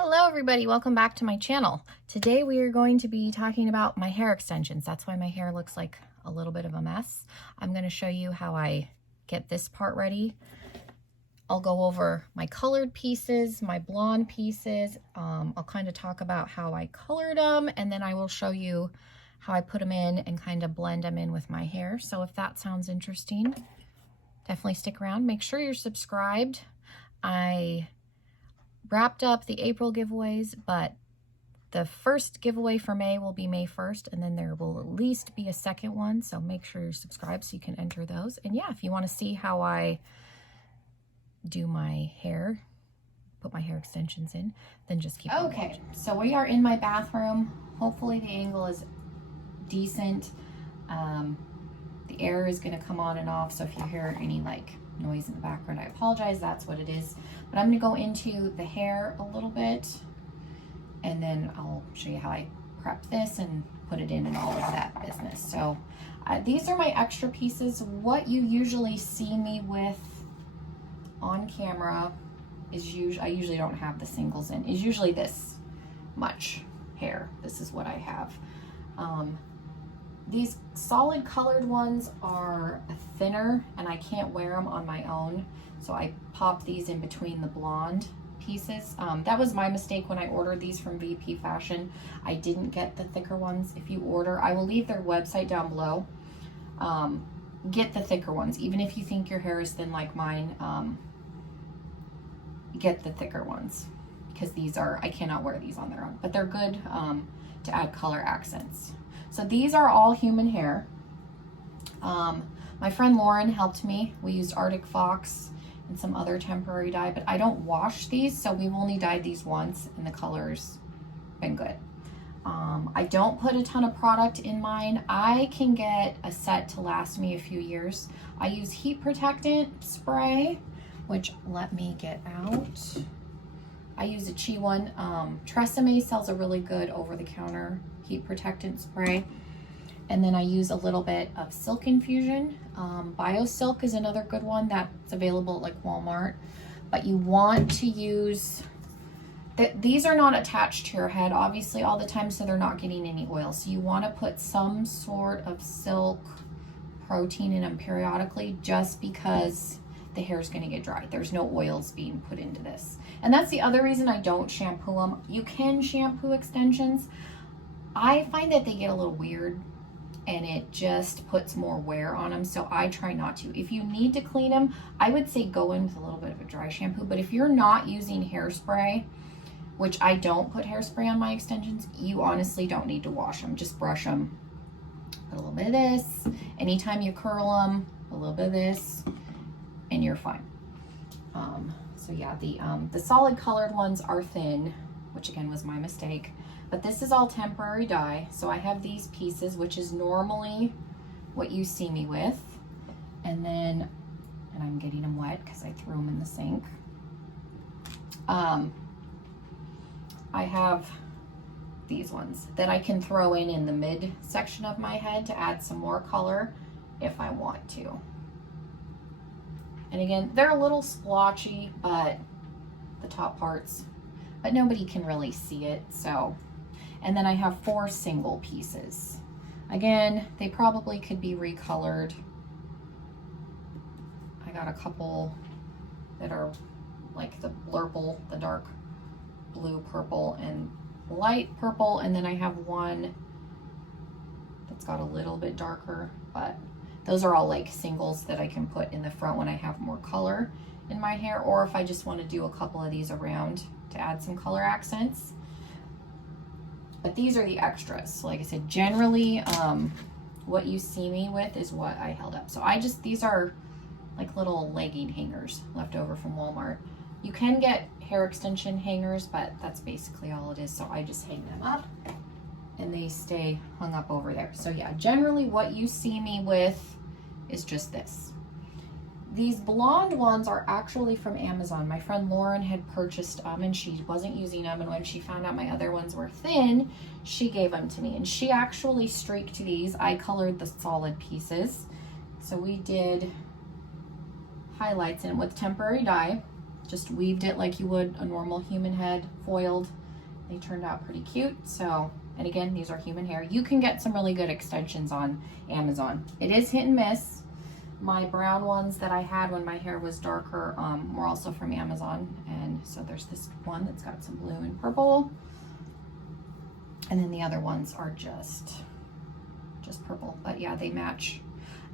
Hello everybody, welcome back to my channel. Today we are going to be talking about my hair extensions. That's why my hair looks like a little bit of a mess. I'm going to show you how I get this part ready. I'll go over my colored pieces, my blonde pieces. I'll kind of talk about how I colored them, and then I will show you how I put them in and kind of blend them in with my hair. So if that sounds interesting, definitely stick around. Make sure you're subscribed. I wrapped up the April giveaways, but the first giveaway for May will be May 1st, and then there will at least be a second one, so make sure you're subscribed so you can enter those. And yeah, if you want to see how I do my hair, put my hair extensions in, then just keep on watching. So we are in my bathroom. Hopefully the angle is decent. The air is going to come on and off, so if you hear any like noise in the background, I apologize, that's what it is. But I'm going to go into the hair a little bit, and then I'll show you how I prep this and put it in and all of that business. So these are my extra pieces. What you usually see me with on camera is I usually don't have the singles in, is usually this much hair. This is what I have. These solid colored ones are thinner and I can't wear them on my own, so I pop these in between the blonde pieces. That was my mistake when I ordered these from VP Fashion. I didn't get the thicker ones. If you order, I will leave their website down below. Get the thicker ones. Even if you think your hair is thin like mine, get the thicker ones, because these are, I cannot wear these on their own, but they're good to add color accents. So these are all human hair. My friend Lauren helped me. We used Arctic Fox and some other temporary dye, but I don't wash these, so we've only dyed these once and the color's been good. I don't put a ton of product in mine. I can get a set to last me a few years. I use heat protectant spray, which let me get out. I use a Chi one. Tresemme sells a really good over-the-counter heat protectant spray. And then I use a little bit of Silk Infusion. BioSilk is another good one that's available at like Walmart. But you want to use, these are not attached to your head obviously all the time, so they're not getting any oil. So you want to put some sort of silk protein in them periodically, just because the hair is going to get dry. There's no oils being put into this. And that's the other reason I don't shampoo them. You can shampoo extensions. I find that they get a little weird and it just puts more wear on them, so I try not to. If you need to clean them, I would say go in with a little bit of a dry shampoo. But if you're not using hairspray, which I don't put hairspray on my extensions, you honestly don't need to wash them. Just brush them. Put a little bit of this. Anytime you curl them, a little bit of this, and you're fine. So yeah, the solid colored ones are thin, which again was my mistake. But this is all temporary dye. So I have these pieces, which is normally what you see me with. And then, and I'm getting them wet because I threw them in the sink. I have these ones that I can throw in the mid section of my head to add some more color if I want to. And again, they're a little splotchy, but the top parts, but nobody can really see it, so. And then I have 4 single pieces. Again, they probably could be recolored. I got a couple that are like the blurple, the dark blue, purple, and light purple. And then I have one that's got a little bit darker, but those are all like singles that I can put in the front when I have more color in my hair, or if I just want to do a couple of these around to add some color accents. But these are the extras. So like I said, generally what you see me with is what I held up. So these are like little legging hangers left over from Walmart. You can get hair extension hangers, but that's basically all it is. So I just hang them up and they stay hung up over there. So yeah, generally what you see me with is just this. These blonde ones are actually from Amazon. My friend Lauren had purchased them and she wasn't using them, and when she found out my other ones were thin, she gave them to me, and she actually streaked these. I colored the solid pieces. So we did highlights in with temporary dye. just weaved it like you would a normal human head, foiled. They turned out pretty cute. So, and again, these are human hair. You can get some really good extensions on Amazon. It is hit and miss. My brown ones that I had when my hair was darker were also from Amazon. And so there's this one that's got some blue and purple. And then the other ones are just purple. But yeah, they match.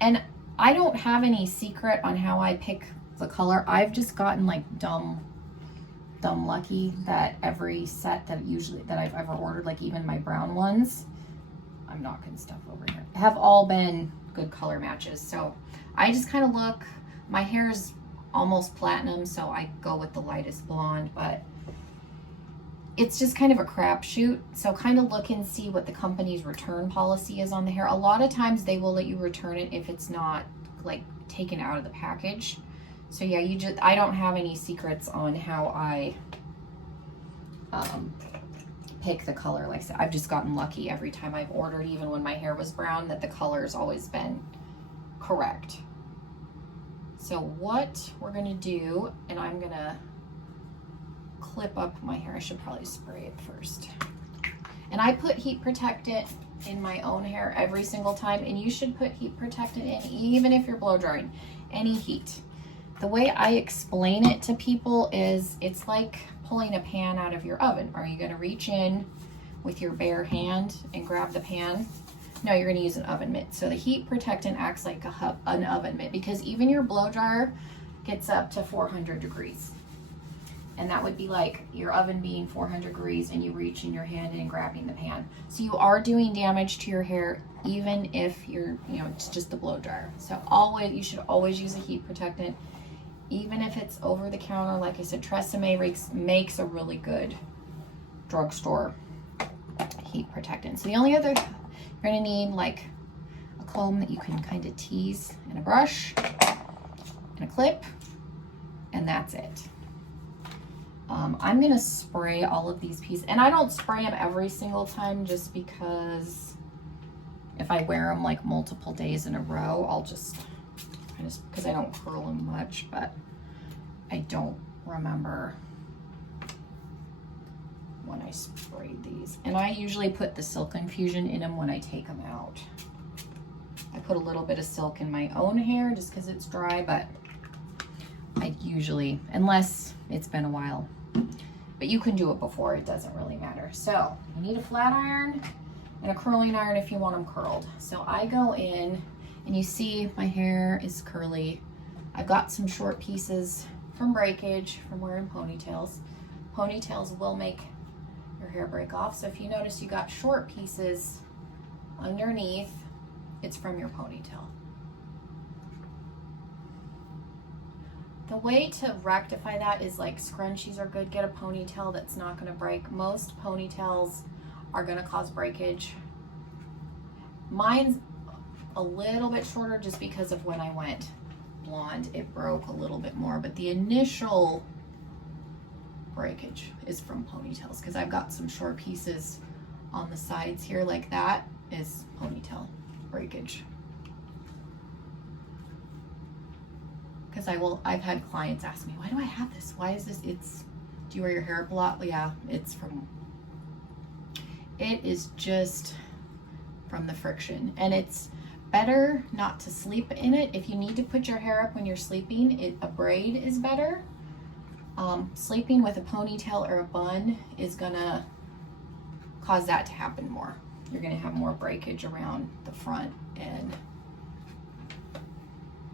And I don't have any secret on how I pick the color. I've just gotten like dumb lucky that every set that I've ever ordered, like even my brown ones, I'm knocking stuff over here, have all been good color matches. So I just kind of look, my hair is almost platinum, so I go with the lightest blonde, but it's just kind of a crapshoot. So kind of look and see what the company's return policy is on the hair. A lot of times they will let you return it if it's not like taken out of the package. So yeah, I don't have any secrets on how I pick the color. Like I said, I've just gotten lucky every time I've ordered, even when my hair was brown, that the color's always been correct. So what we're gonna do, and I'm gonna clip up my hair. I should probably spray it first. And I put heat protectant in my own hair every single time, and you should put heat protectant in even if you're blow drying, any heat. The way I explain it to people is it's like pulling a pan out of your oven. Are you gonna reach in with your bare hand and grab the pan? No, you're gonna use an oven mitt. So the heat protectant acts like an oven mitt, because even your blow dryer gets up to 400 degrees. And that would be like your oven being 400 degrees and you reach in your hand and grabbing the pan. So you are doing damage to your hair, even if it's just the blow dryer. So you should always use a heat protectant, even if it's over the counter. Like I said, TRESemmé makes a really good drugstore heat protectant. So the only other, you're gonna need like a comb that you can kind of tease, and a brush and a clip, and that's it. I'm gonna spray all of these pieces, and I don't spray them every single time just because if I wear them like multiple days in a row, I'll just because I don't curl them much, but I don't remember when I sprayed these. And I usually put the Silk Infusion in them when I take them out. I put a little bit of silk in my own hair just because it's dry, but I usually, unless it's been a while, but you can do it before, it doesn't really matter. So you need a flat iron and a curling iron if you want them curled. So I go in, and you see my hair is curly. I've got some short pieces from breakage from wearing ponytails. Ponytails will make your hair break off. So if you notice you got short pieces underneath, it's from your ponytail. The way to rectify that is like scrunchies are good. Get a ponytail that's not gonna break. Most ponytails are gonna cause breakage. Mine's a little bit shorter just because of when I went blonde, it broke a little bit more, but the initial breakage is from ponytails, because I've got some short pieces on the sides here, like that is ponytail breakage. Because I've had clients ask me, why do I have this? Why is this? Do you wear your hair up a lot? Yeah, it is just from the friction, and it's better not to sleep in it. If you need to put your hair up when you're sleeping, a braid is better. Sleeping with a ponytail or a bun is gonna cause that to happen more. You're gonna have more breakage around the front and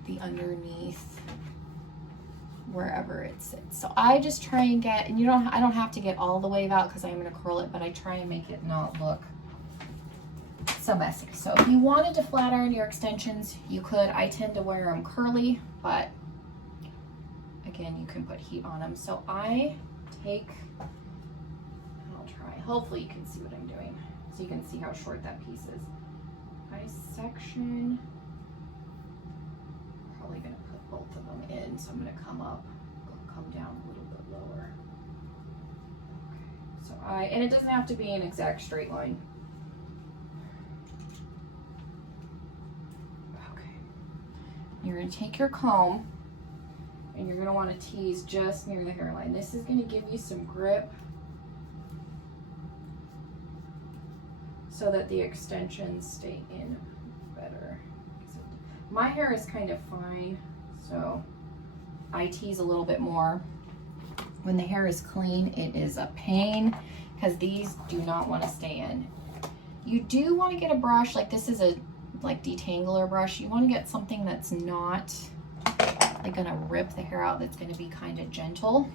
the underneath, wherever it sits. So I just try and get, and I don't have to get all the way out because I'm gonna curl it, but I try and make it not look so messy. So if you wanted to flat iron your extensions, you could. I tend to wear them curly, but again, you can put heat on them. So I'll try, hopefully you can see what I'm doing, so you can see how short that piece is. I section, probably gonna put both of them in, so I'm gonna come down a little bit lower. Okay, so and it doesn't have to be an exact straight line. You're gonna take your comb And you're gonna wanna tease just near the hairline. This is gonna give you some grip so that the extensions stay in better. My hair is kind of fine, so I tease a little bit more. When the hair is clean, it is a pain because these do not want to stay in. You do want to get a brush, like this is a like detangler brush. You want to get something that's not like gonna rip the hair out, that's gonna be kind of gentle.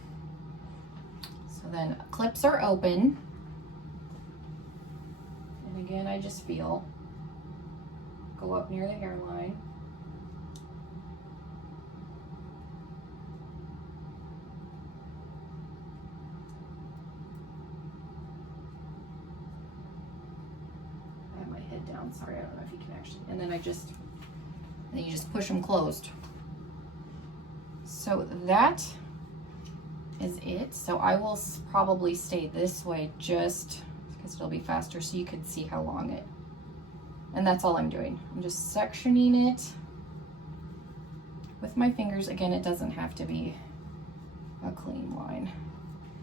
So then clips are open. And again, I just feel, go up near the hairline. I have my head down, sorry, I don't know if you can actually, and then you just push them closed. So that is it. So I will probably stay this way just because it'll be faster so you can see how long it, and that's all I'm doing. I'm just sectioning it with my fingers. Again, it doesn't have to be a clean line.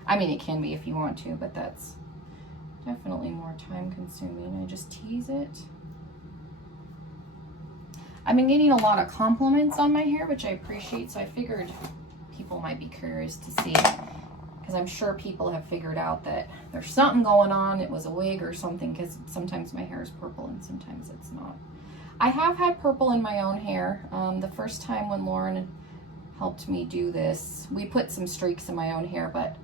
I mean, it can be if you want to, but that's definitely more time consuming. I just tease it. I've been getting a lot of compliments on my hair, which I appreciate, so I figured people might be curious to see, because I'm sure people have figured out that there's something going on. It was a wig or something, because sometimes my hair is purple and sometimes it's not. I have had purple in my own hair. The first time when Lauren helped me do this, we put some streaks in my own hair, but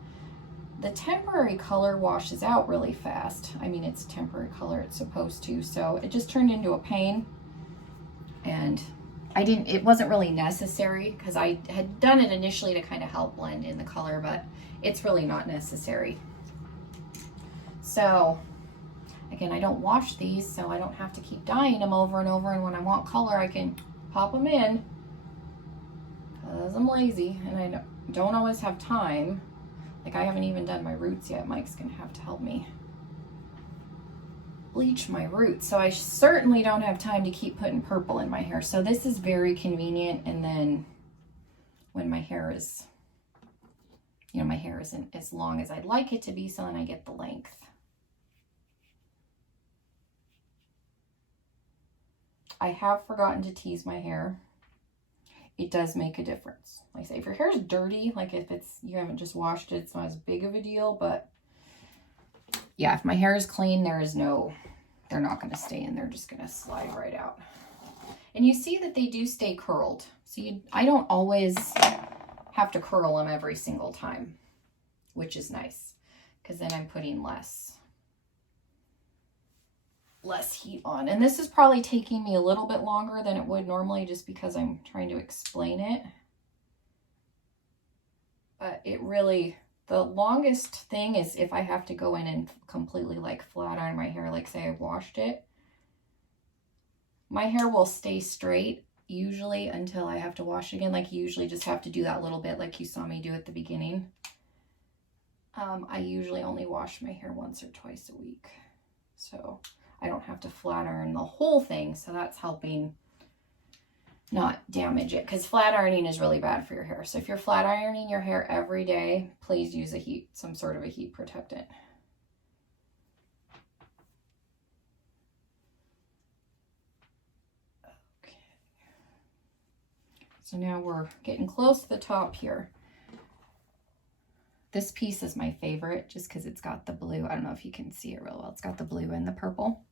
the temporary color washes out really fast. I mean, it's temporary color, it's supposed to, so it just turned into a pain. And it wasn't really necessary because I had done it initially to kind of help blend in the color, but it's really not necessary. So again, I don't wash these, so I don't have to keep dyeing them over and over. And when I want color, I can pop them in because I'm lazy and I don't always have time. Like I haven't even done my roots yet. Mike's gonna have to help me bleach my roots, so I certainly don't have time to keep putting purple in my hair. So this is very convenient. And then when my hair is, you know, my hair isn't as long as I'd like it to be, so then I get the length. I have forgotten to tease my hair. It does make a difference. Like I say, if your hair is dirty, like if you haven't just washed it, it's not as big of a deal, but yeah, if my hair is clean, they're not going to stay in. They're just going to slide right out. And you see that they do stay curled. So I don't always have to curl them every single time, which is nice because then I'm putting less heat on. And this is probably taking me a little bit longer than it would normally just because I'm trying to explain it. But it really, the longest thing is if I have to go in and completely like flat iron my hair, like say I washed it, my hair will stay straight usually until I have to wash again. Like you usually just have to do that little bit like you saw me do at the beginning. I usually only wash my hair once or twice a week. So I don't have to flat iron the whole thing. So that's helping not damage it, because flat ironing is really bad for your hair. So if you're flat ironing your hair every day, please use some sort of a heat protectant. Okay. So now we're getting close to the top here. This piece is my favorite just because it's got the blue. I don't know if you can see it real well. It's got the blue and the purple.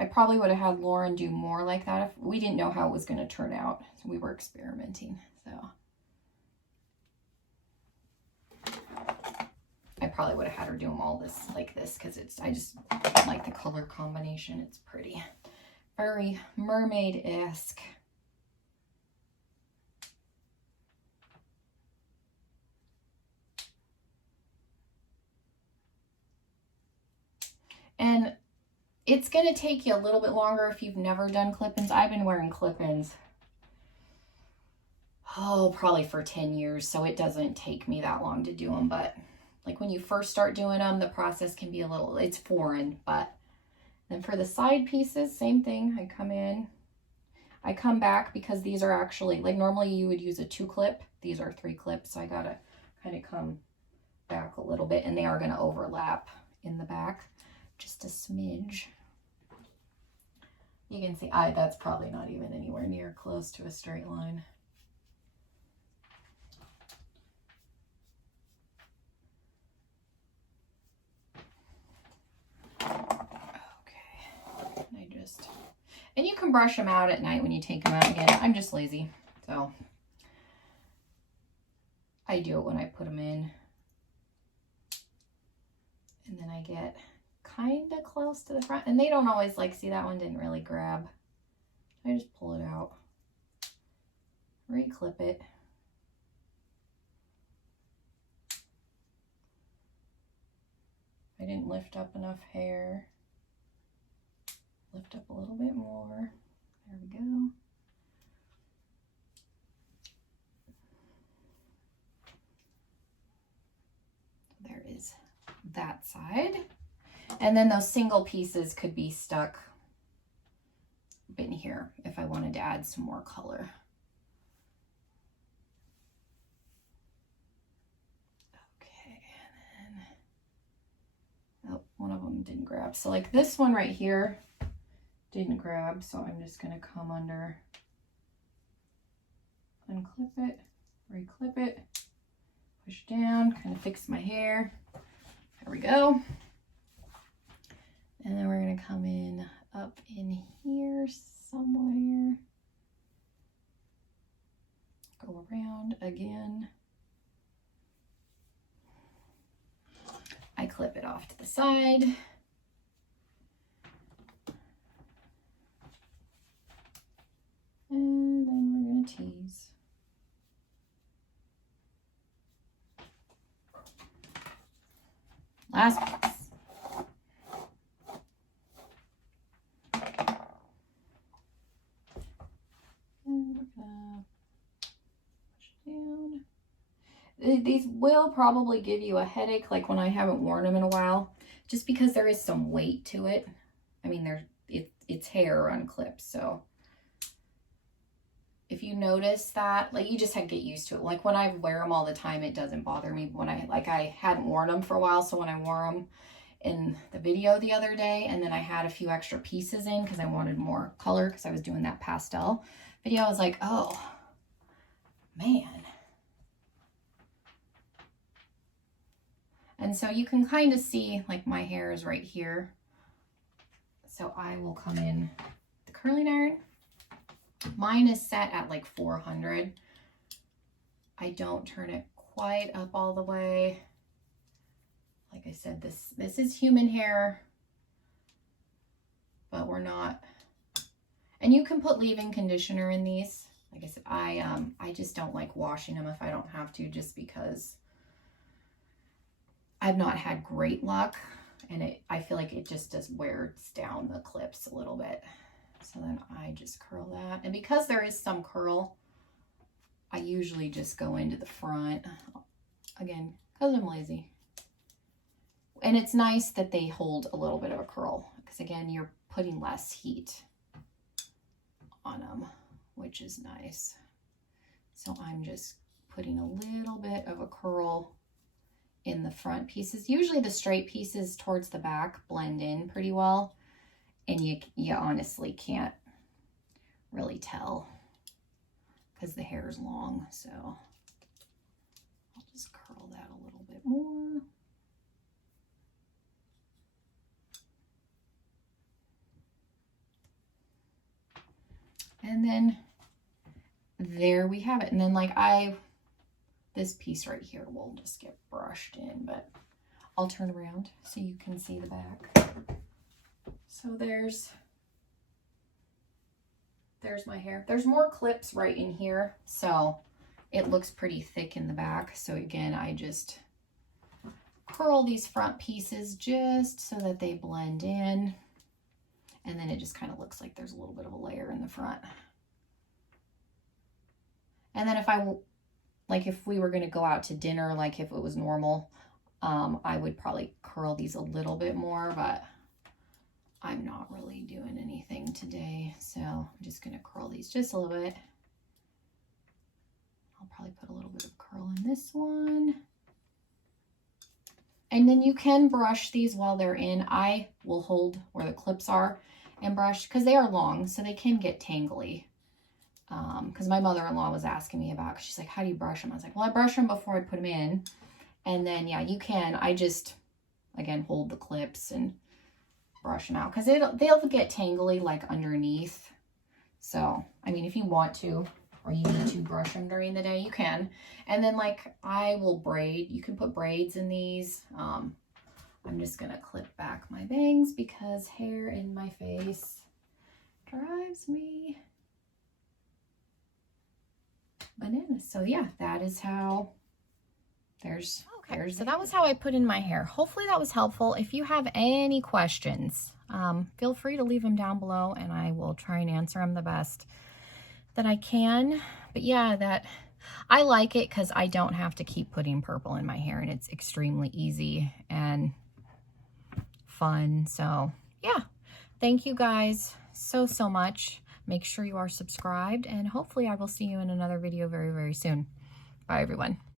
I probably would have had Lauren do more like that if we didn't know how it was going to turn out. So we were experimenting. So I probably would have had her do them all like this because I just like the color combination. It's pretty, very mermaid-esque. And it's going to take you a little bit longer if you've never done clip-ins. I've been wearing clip-ins, probably for 10 years, so it doesn't take me that long to do them. But like when you first start doing them, the process can be it's foreign. But then for the side pieces, same thing. I come in. I come back because these are actually, like normally you would use a 2 clip. These are 3 clips. So I gotta kind of come back a little bit, and they are gonna overlap in the back just a smidge. You can see, that's probably not even anywhere near close to a straight line. And you can brush them out at night when you take them out again. I'm just lazy, so I do it when I put them in. And then I get kind of close to the front. And they don't always, like, see, that one didn't really grab. I just pull it out, re-clip it. I didn't lift up enough hair. Lift up a little bit more. There we go. There is that side. And then those single pieces could be stuck in here if I wanted to add some more color. Okay, and then, oh, one of them didn't grab. So like this one right here didn't grab, so I'm just going to come under, unclip it, re-clip it, push down, kind of fix my hair. There we go. And then we're going to come in up in here somewhere. Go around again. I clip it off to the side. And then we're going to tease. Last piece. And we're going to push down. These will probably give you a headache, like when I haven't worn them in a while, just because there is some weight to it. I mean, it's hair on clips, so if you notice that, like, you just have to get used to it. Like when I wear them all the time, it doesn't bother me. When I hadn't worn them for a while, so when I wore them in the video the other day, and then I had a few extra pieces in because I wanted more color because I was doing that pastel video, I was like, oh man. And so you can kind of see, like, my hair is right here. So I will come in the curling iron. Mine is set at like 400. I don't turn it quite up all the way. Like I said, this is human hair, but we're not. And you can put leave-in conditioner in these. Like I said, I just don't like washing them if I don't have to, just because I've not had great luck, and I feel like it just wears down the clips a little bit. So then I just curl that. And because there is some curl, I usually just go into the front. Again, because I'm lazy. And it's nice that they hold a little bit of a curl, because again, you're putting less heat on them, which is nice. So I'm just putting a little bit of a curl in the front pieces. Usually the straight pieces towards the back blend in pretty well. And you honestly can't really tell because the hair is long. So I'll just curl that a little bit more. And then there we have it. And then like this piece right here will just get brushed in, but I'll turn around so you can see the back. So there's my hair. There's more clips right in here, so it looks pretty thick in the back. So again, I just curl these front pieces just so that they blend in. And then it just kind of looks like there's a little bit of a layer in the front. And then if we were going to go out to dinner, like if it was normal, I would probably curl these a little bit more, but I'm not really doing anything today, so I'm just gonna curl these just a little bit. I'll probably put a little bit of curl in this one. And then you can brush these while they're in. I will hold where the clips are and brush because they are long, so they can get tangly. Because my mother-in-law was asking me about, because she's like, how do you brush them? I was like, well, I brush them before I put them in. And then, yeah, you can. I just, again, hold the clips and brush them out because they'll get tangly like underneath. So, I mean, if you want to, or you need to brush them during the day, you can. And then, like, I will braid. You can put braids in these. I'm just going to clip back my bangs because hair in my face drives me bananas. So, yeah, that is how so that was how I put in my hair. Hopefully that was helpful. If you have any questions, feel free to leave them down below and I will try and answer them the best that I can. But yeah, I like it because I don't have to keep putting purple in my hair and it's extremely easy and fun. So yeah, thank you guys so much. Make sure you are subscribed and hopefully I will see you in another video very, very soon. Bye everyone.